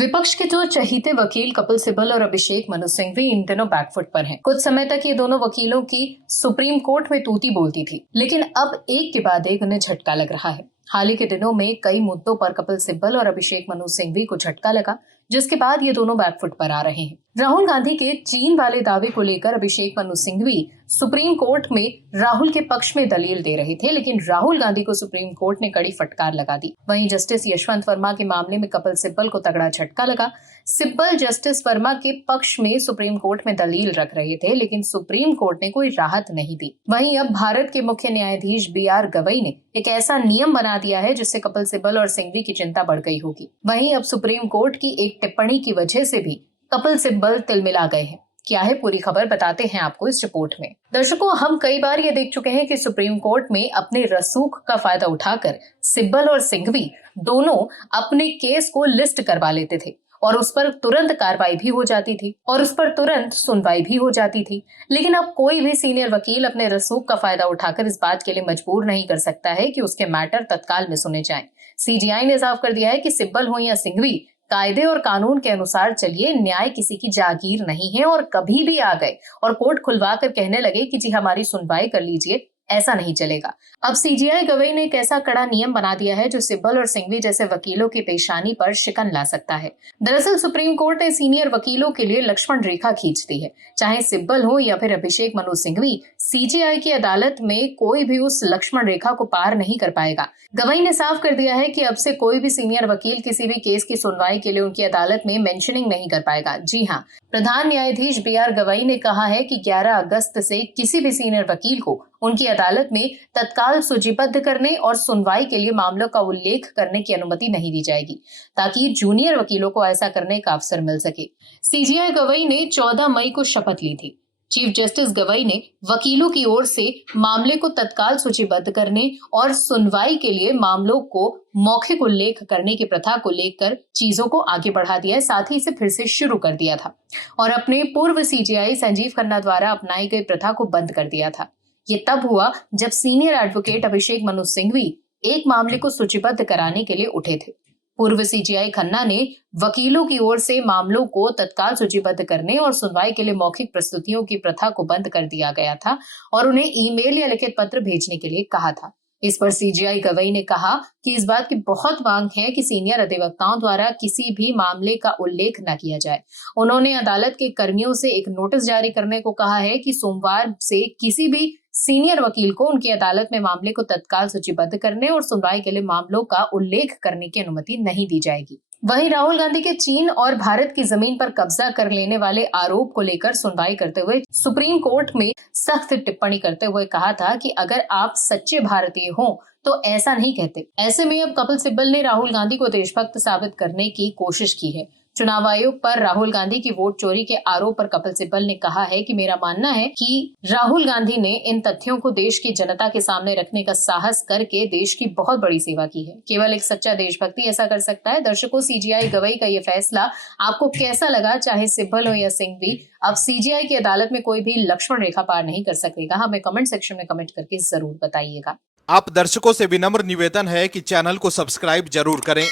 विपक्ष के जो चहीते वकील कपिल सिब्बल और अभिषेक मनु सिंघवी इन दिनों बैकफुट पर हैं। कुछ समय तक ये दोनों वकीलों की सुप्रीम कोर्ट में तूती बोलती थी, लेकिन अब एक के बाद एक उन्हें झटका लग रहा है। हाल ही के दिनों में कई मुद्दों पर कपिल सिब्बल और अभिषेक मनु सिंघवी को झटका लगा, जिसके बाद ये दोनों बैकफुट पर आ रहे हैं। राहुल गांधी के चीन वाले दावे को लेकर अभिषेक मनु सिंघवी सुप्रीम कोर्ट में राहुल के पक्ष में दलील दे रहे थे, लेकिन राहुल गांधी को सुप्रीम कोर्ट ने कड़ी फटकार लगा दी। वहीं जस्टिस यशवंत वर्मा के मामले में कपिल सिब्बल को तगड़ा झटका लगा। सिब्बल जस्टिस वर्मा के पक्ष में सुप्रीम कोर्ट में दलील रख रहे थे, लेकिन सुप्रीम कोर्ट ने कोई राहत नहीं दी। वहीं अब भारत के मुख्य न्यायाधीश BR गवई ने एक ऐसा नियम बना दिया है जिससे कपिल सिब्बल और सिंघवी की चिंता बढ़ गई होगी। वहीं अब सुप्रीम कोर्ट की एक टिप्पणी की वजह से भी कपिल सिब्बल तिलमिला गए हैं। क्या है पूरी खबर, बताते हैं आपको इस रिपोर्ट में। दर्शकों, हम कई बार ये देख चुके हैं कि सुप्रीम कोर्ट में अपने रसूख का फायदा उठाकर सिब्बल और सिंघवी दोनों अपने केस को लिस्ट करवा लेते थे और उस पर तुरंत कार्रवाई भी हो जाती थी और उस पर तुरंत सुनवाई भी हो जाती थी। लेकिन अब कोई भी सीनियर वकील अपने रसूख का फायदा उठाकर इस बात के लिए मजबूर नहीं कर सकता है कि उसके मैटर तत्काल में सुने जाएं। CGI ने साफ कर दिया है कि सिब्बल हो या सिंघवी, कायदे और कानून के अनुसार चलिए। न्याय किसी की जागीर नहीं है और कभी भी आ गए और कोर्ट खुलवा कर कहने लगे कि जी हमारी सुनवाई कर लीजिए, ऐसा नहीं चलेगा। अब CGI गवई ने एक ऐसा कड़ा नियम बना दिया है जो सिब्बल और सिंघवी जैसे वकीलों की पेशानी पर शिकन ला सकता है। दरअसल सुप्रीम कोर्ट ने सीनियर वकीलों के लिए लक्ष्मण रेखा खींच दी है। चाहे सिब्बल हो या फिर अभिषेक मनु सिंघवी, CGI की अदालत में कोई भी उस लक्ष्मण रेखा को पार नहीं कर पाएगा। गवई ने साफ कर दिया है कि अब से कोई भी सीनियर वकील किसी भी केस की सुनवाई के लिए उनकी अदालत में मेंशनिंग नहीं कर पाएगा। जी हाँ, प्रधान न्यायाधीश BR गवई ने कहा है कि 11 अगस्त से किसी भी सीनियर वकील को उनकी अदालत में तत्काल सूचीबद्ध करने और सुनवाई के लिए मामलों का उल्लेख करने की अनुमति नहीं दी जाएगी, ताकि जूनियर वकीलों को ऐसा करने का अवसर मिल सके। CGI गवई ने 14 मई को शपथ ली थी। चीफ जस्टिस गवई ने वकीलों की ओर से मामले को तत्काल सूचीबद्ध करने और सुनवाई के लिए मामलों को मौखिक उल्लेख करने की प्रथा को लेकर चीजों को आगे बढ़ा दिया है, साथ ही इसे फिर से शुरू कर दिया था और अपने पूर्व CGI संजीव खन्ना द्वारा अपनाई गई प्रथा को बंद कर दिया था। ये तब हुआ जब सीनियर एडवोकेट अभिषेक मनु सिंघवी एक मामले को सूचीबद्ध कराने के लिए उठे थे। पूर्व CGI खन्ना ने वकीलों की ओर से मामलों को तत्काल सूचीबद्ध करने और सुनवाई के लिए मौखिक प्रस्तुतियों की प्रथा को बंद कर दिया गया था और उन्हें ईमेल या लिखित पत्र भेजने के लिए कहा था। इस पर CGI गवई ने कहा कि इस बात की बहुत मांग है कि सीनियर अधिवक्ताओं द्वारा किसी भी मामले का उल्लेख न किया जाए। उन्होंने अदालत के कर्मियों से एक नोटिस जारी करने को कहा है कि सोमवार से किसी भी सीनियर वकील को उनकी अदालत में मामले को तत्काल सूचीबद्ध करने और सुनवाई के लिए मामलों का उल्लेख करने की अनुमति नहीं दी जाएगी। वहीं राहुल गांधी के चीन और भारत की जमीन पर कब्जा कर लेने वाले आरोप को लेकर सुनवाई करते हुए सुप्रीम कोर्ट में सख्त टिप्पणी करते हुए कहा था कि अगर आप सच्चे भारतीय हो तो ऐसा नहीं कहते। ऐसे में अब कपिल सिब्बल ने राहुल गांधी को देशभक्त साबित करने की कोशिश की है। चुनाव आयोग पर राहुल गांधी की वोट चोरी के आरोप पर कपिल सिब्बल ने कहा है कि मेरा मानना है कि राहुल गांधी ने इन तथ्यों को देश की जनता के सामने रखने का साहस करके देश की बहुत बड़ी सेवा की है। केवल एक सच्चा देशभक्ति ऐसा कर सकता है। दर्शकों, CGI गवई का ये फैसला आपको कैसा लगा? चाहे सिब्बल हो या सिंघवी, अब CGI की अदालत में कोई भी लक्ष्मण रेखा पार नहीं कर सकेगा। हमें कमेंट सेक्शन में कमेंट करके जरूर बताइएगा। आप दर्शकों से विनम्र निवेदन है कि चैनल को सब्सक्राइब जरूर करें